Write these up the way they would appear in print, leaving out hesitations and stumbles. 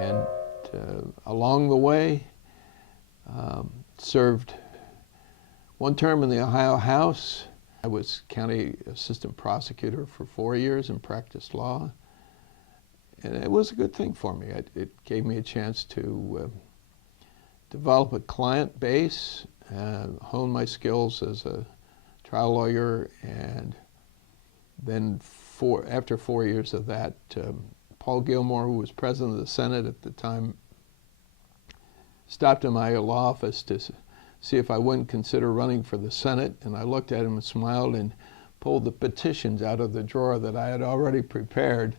And along the way, served one term in the Ohio House. I was county assistant prosecutor for 4 years and practiced law. And it was a good thing for me. It gave me a chance to develop a client base, hone my skills as a trial lawyer, and then after 4 years of that, Paul Gilmore, who was president of the Senate at the time, stopped in my law office to see if I wouldn't consider running for the Senate, and I looked at him and smiled and pulled the petitions out of the drawer that I had already prepared,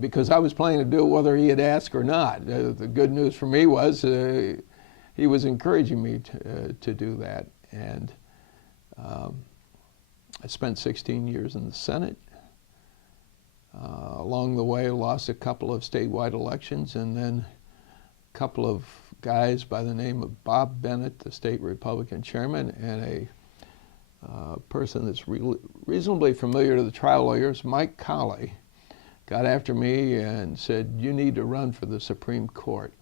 because I was planning to do it whether he had asked or not. The good news for me was he was encouraging me to do that, and I spent 16 years in the Senate. Along the way, I lost a couple of statewide elections, and then a couple of guys by the name of Bob Bennett, the state Republican chairman, and a person that's reasonably familiar to the trial lawyers, Mike Colley, got after me and said, "You need to run for the Supreme Court."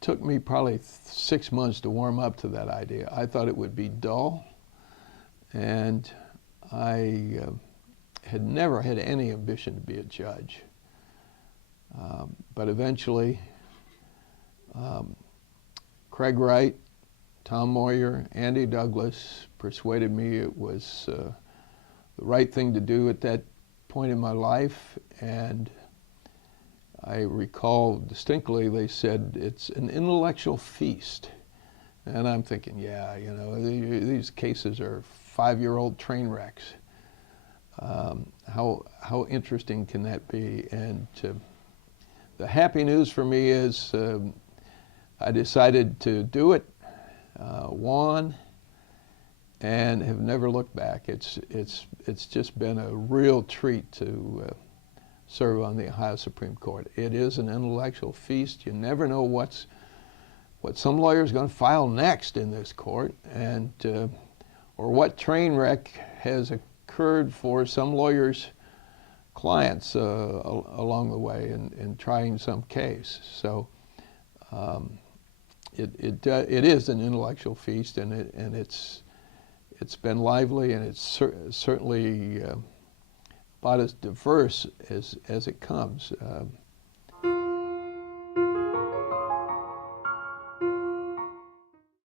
Took me probably 6 months to warm up to that idea. I thought it would be dull, and I had never had any ambition to be a judge. But eventually, Craig Wright, Tom Moyer, Andy Douglas persuaded me it was the right thing to do at that point in my life, and I recall distinctly they said it's an intellectual feast. And I'm thinking, yeah, you know, these cases are 5-year-old train wrecks. How interesting can that be? And the happy news for me is I decided to do it, won, and have never looked back. It's just been a real treat to serve on the Ohio Supreme Court. It is an intellectual feast. You never know what some lawyer is going to file next in this court, and or what train wreck has occurred for some lawyers' clients along the way in trying some case. So it is an intellectual feast, and it's been lively, and it's certainly about as diverse as it comes.